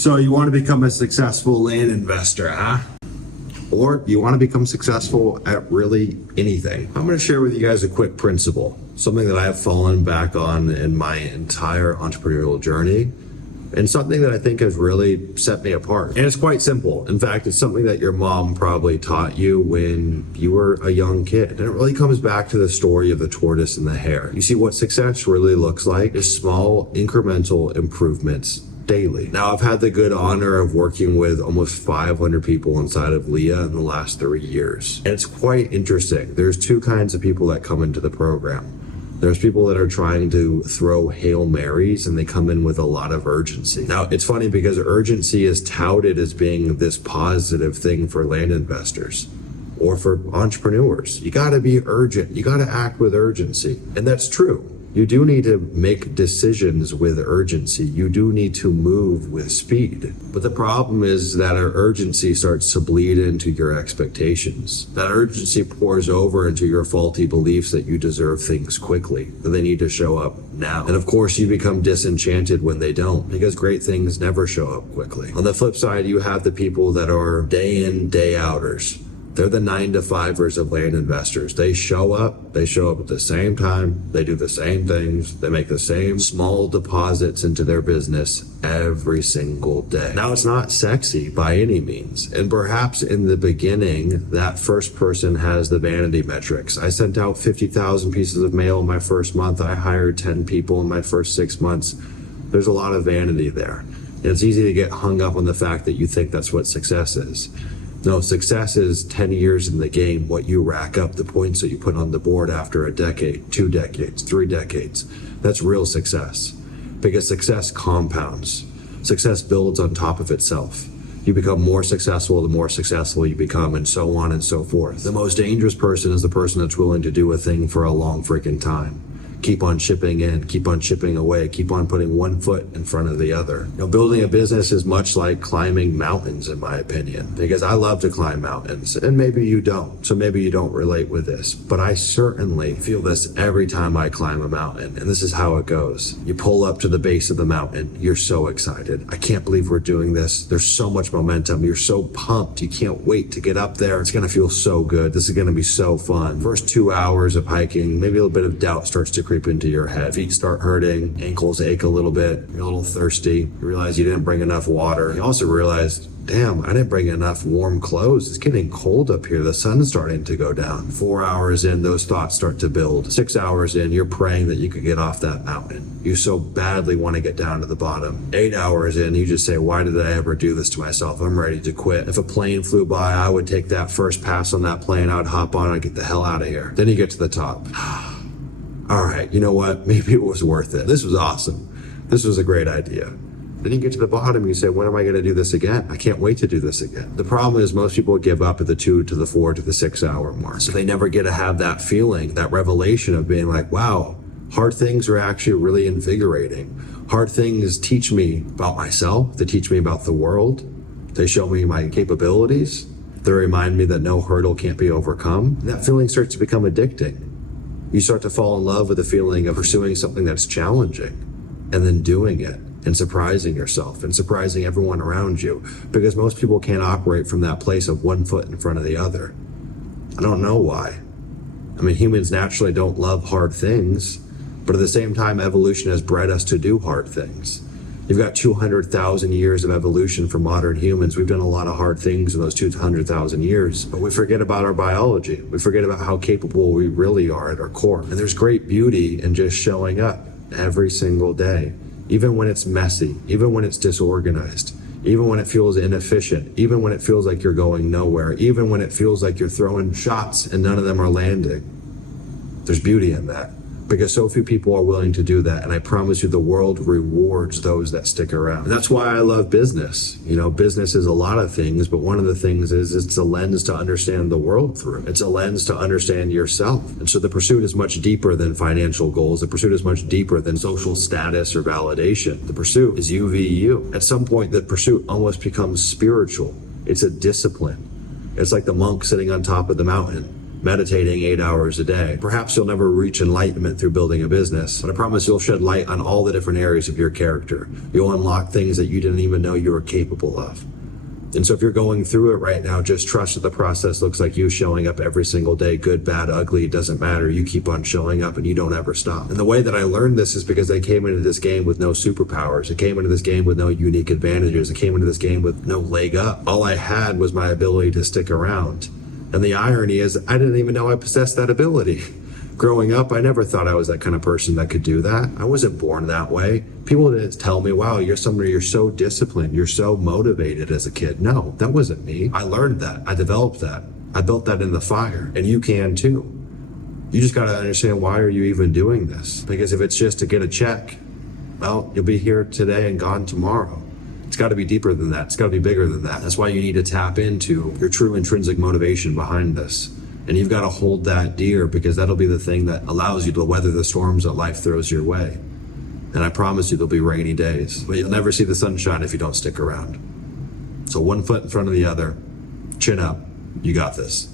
So you want to become a successful land investor, huh? Or you want to become successful at really anything. I'm going to share with you guys a quick principle, something that I have fallen back on in my entire entrepreneurial journey, and something that I think has really set me apart. And it's quite simple. In fact, it's something that your mom probably taught you when you were a young kid. And it really comes back to the story of the tortoise and the hare. You see, what success really looks like is small incremental improvements daily. Now, I've had the good honor of working with almost 500 people inside of Leah in the last 3 years. And it's quite interesting. There's two kinds of people that come into the program. There's people that are trying to throw Hail Marys and they come in with a lot of urgency. Now, it's funny because urgency is touted as being this positive thing for land investors or for entrepreneurs. You gotta be urgent. You gotta act with urgency. And that's true. You do need to make decisions with urgency. You do need to move with speed. But the problem is that our urgency starts to bleed into your expectations. That urgency pours over into your faulty beliefs that you deserve things quickly, that they need to show up now. And of course, you become disenchanted when they don't, because great things never show up quickly. On the flip side, you have the people that are day in, day outers. They're the 9-to-5ers of land investors. They show up at the same time, they do the same things, they make the same small deposits into their business every single day. Now, it's not sexy by any means. And perhaps in the beginning, that first person has the vanity metrics. I sent out 50,000 pieces of mail in my first month. I hired 10 people in my first 6 months. There's a lot of vanity there. And it's easy to get hung up on the fact that you think that's what success is. No, success is 10 years in the game, what you rack up, the points that you put on the board after a decade, 2 decades, 3 decades. That's real success, because success compounds. Success builds on top of itself. You become more successful the more successful you become, and so on and so forth. The most dangerous person is the person that's willing to do a thing for a long freaking time. Keep on chipping in, keep on chipping away, keep on putting one foot in front of the other. You know, building a business is much like climbing mountains, in my opinion, because I love to climb mountains, and maybe you don't, so maybe you don't relate with this, but I certainly feel this every time I climb a mountain, and this is how it goes. You pull up to the base of the mountain, you're so excited. I can't believe we're doing this. There's so much momentum. You're so pumped. You can't wait to get up there. It's gonna feel so good. This is gonna be so fun. First 2 hours of hiking, maybe a little bit of doubt starts to creep into your head. Feet start hurting, ankles ache a little bit, you're a little thirsty, you realize you didn't bring enough water. You also realize, damn, I didn't bring enough warm clothes. It's getting cold up here. The sun's starting to go down. 4 hours in, those thoughts start to build. 6 hours in, you're praying that you could get off that mountain. You so badly want to get down to the bottom. 8 hours in, you just say, why did I ever do this to myself? I'm ready to quit. If a plane flew by, I would take that first pass on that plane. I would hop on and get the hell out of here. Then you get to the top. All right, you know what? Maybe it was worth it. This was awesome. This was a great idea. Then you get to the bottom and you say, when am I going to do this again? I can't wait to do this again. The problem is most people give up at the 2 to the 4 to the 6 hour mark. So they never get to have that feeling, that revelation of being like, wow, hard things are actually really invigorating. Hard things teach me about myself. They teach me about the world. They show me my capabilities. They remind me that no hurdle can't be overcome. And that feeling starts to become addicting. You start to fall in love with the feeling of pursuing something that's challenging and then doing it and surprising yourself and surprising everyone around you, because most people can't operate from that place of one foot in front of the other. I don't know why. I mean, humans naturally don't love hard things, but at the same time, evolution has bred us to do hard things. You've got 200,000 years of evolution for modern humans. We've done a lot of hard things in those 200,000 years, but we forget about our biology. We forget about how capable we really are at our core. And there's great beauty in just showing up every single day, even when it's messy, even when it's disorganized, even when it feels inefficient, even when it feels like you're going nowhere, even when it feels like you're throwing shots and none of them are landing. There's beauty in that, because so few people are willing to do that. And I promise you, the world rewards those that stick around. And that's why I love business. You know, business is a lot of things, but one of the things is it's a lens to understand the world through. It's a lens to understand yourself. And so the pursuit is much deeper than financial goals. The pursuit is much deeper than social status or validation. The pursuit is you v you. At some point, the pursuit almost becomes spiritual. It's a discipline. It's like the monk sitting on top of the mountain. meditating 8 hours a day. Perhaps you'll never reach enlightenment through building a business, but I promise you'll shed light on all the different areas of your character. You'll unlock things that you didn't even know you were capable of. And so if you're going through it right now, just trust that the process looks like you showing up every single day, good, bad, ugly, it doesn't matter. You keep on showing up and you don't ever stop. And the way that I learned this is because I came into this game with no superpowers. I came into this game with no unique advantages. I came into this game with no leg up. All I had was my ability to stick around. And the irony is I didn't even know I possessed that ability. Growing up, I never thought I was that kind of person that could do that. I wasn't born that way. People didn't tell me, wow, you're so disciplined, you're so motivated as a kid. No, that wasn't me. I learned that. I developed that. I built that in the fire. And you can too. You just got to understand, why are you even doing this? Because if it's just to get a check, well, you'll be here today and gone tomorrow. It's got to be deeper than that. It's got to be bigger than that. That's why you need to tap into your true intrinsic motivation behind this. And you've got to hold that dear, because that'll be the thing that allows you to weather the storms that life throws your way. And I promise you there'll be rainy days, but you'll never see the sunshine if you don't stick around. So one foot in front of the other, chin up, you got this.